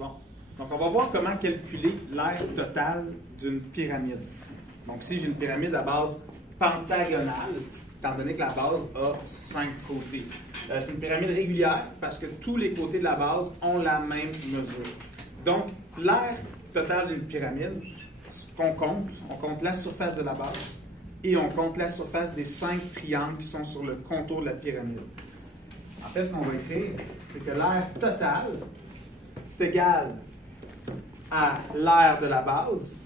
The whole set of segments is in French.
Bon, donc on va voir comment calculer l'aire totale d'une pyramide. Donc ici, j'ai une pyramide à base pentagonale, étant donné que la base a 5 côtés. C'est une pyramide régulière parce que tous les côtés de la base ont la même mesure. Donc, l'aire totale d'une pyramide, ce qu'on compte, on compte la surface de la base et on compte la surface des 5 triangles qui sont sur le contour de la pyramide. En fait, ce qu'on va écrire, c'est que l'aire totale, c'est égal à l'aire de la base,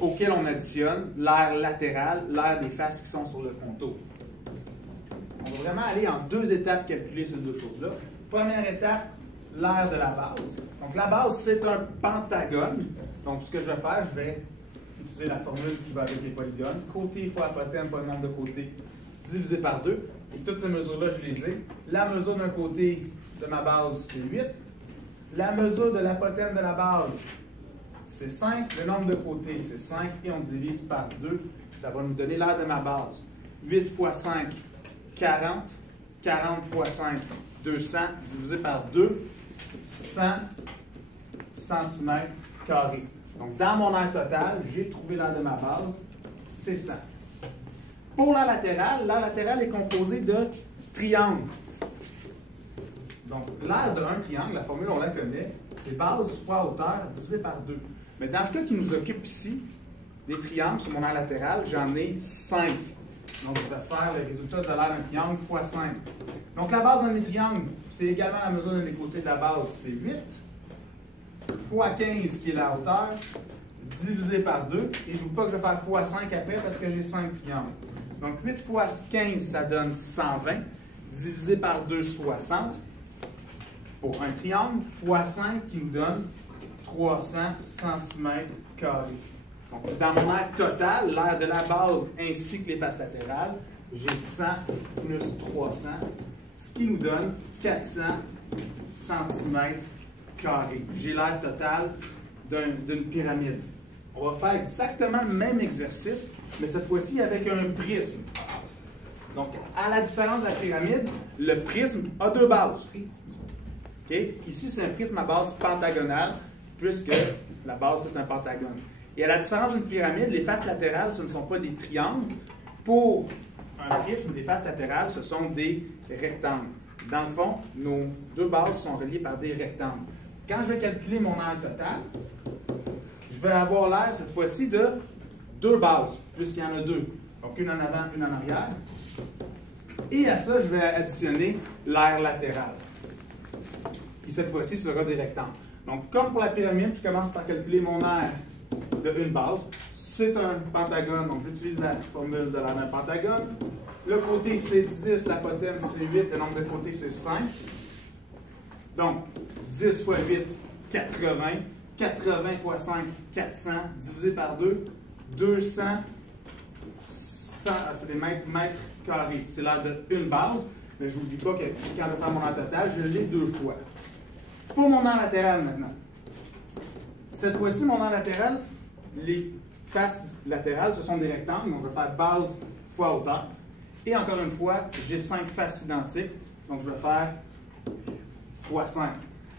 auquel on additionne l'aire latérale, l'aire des faces qui sont sur le contour. On va vraiment aller en 2 étapes calculer ces 2 choses-là. Première étape, l'aire de la base. Donc la base, c'est un pentagone. Donc ce que je vais faire, je vais utiliser la formule qui va avec les polygones. Côté fois apothéose fois le nombre de côtés divisé par 2. Et toutes ces mesures-là, je les ai. La mesure d'un côté de ma base, c'est 8. La mesure de l'apothéose de la base, c'est 5. Le nombre de côtés, c'est 5. Et on divise par 2. Ça va nous donner l'aire de ma base. 8 fois 5, 40. 40 fois 5, 200. Divisé par 2, 100 cm². Donc, dans mon aire totale, j'ai trouvé l'aire de ma base, c'est 100. Pour l'aire latérale est composée de triangles. Donc, l'aire d'un triangle, la formule, on la connaît, c'est base fois hauteur divisé par 2. Mais dans le cas qui nous occupe ici, des triangles sur mon aire latérale, j'en ai 5. Donc, je vais faire le résultat de l'aire d'un triangle fois 5. Donc, la base d'un triangle, c'est également la mesure des côtés de la base, c'est 8, fois 15, qui est la hauteur, divisé par 2. Et je ne vous dis pas que je vais faire fois 5 après parce que j'ai 5 triangles. Donc, 8 fois 15, ça donne 120, divisé par 2, 60. Pour un triangle, fois 5 qui nous donne 300 cm². Donc, dans mon aire totale, l'aire de la base ainsi que les faces latérales, j'ai 100 plus 300, ce qui nous donne 400 cm². J'ai l'aire totale d'une pyramide. On va faire exactement le même exercice, mais cette fois-ci avec un prisme. Donc, à la différence de la pyramide, le prisme a 2 bases. Okay? Ici, c'est un prisme à base pentagonale, puisque la base, c'est un pentagone. Et à la différence d'une pyramide, les faces latérales, ce ne sont pas des triangles. Pour un prisme, les faces latérales, ce sont des rectangles. Dans le fond, nos 2 bases sont reliées par des rectangles. Quand je vais calculer mon aire totale, je vais avoir l'aire, cette fois-ci, de 2 bases, puisqu'il y en a 2. Donc, une en avant, une en arrière. Et à ça, je vais additionner l'aire latérale, qui cette fois-ci sera des rectangles. Donc, comme pour la pyramide, je commence par calculer mon aire de une base. C'est un pentagone, donc j'utilise la formule de l'aire d'un pentagone. Le côté, c'est 10, l'apothéose, c'est 8, le nombre de côtés, c'est 5. Donc, 10 fois 8, 80. 80 fois 5, 400. Divisé par 2, 200. C'est des mètres carrés. C'est l'aire d'une base. Mais je ne vous dis pas que quand je vais faire mon aire totale, je l'ai 2 fois. Pour mon aire latérale maintenant. Cette fois-ci, mon aire latérale, les faces latérales, ce sont des rectangles. Donc, je vais faire base fois hauteur. Et encore une fois, j'ai 5 faces identiques. Donc, je vais faire fois 5.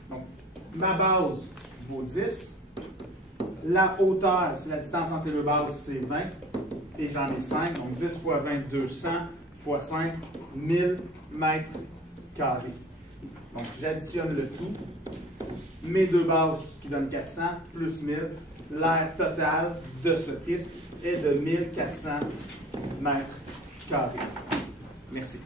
Donc, ma base vaut 10. La hauteur, c'est la distance entre les 2 bases, c'est 20. Et j'en ai 5. Donc, 10 fois 20, 200 fois 5, 1000 mètres carrés. Donc, j'additionne le tout. Mes 2 bases qui donnent 400 plus 1000. L'aire totale de ce prisme est de 1400 mètres carrés. Merci.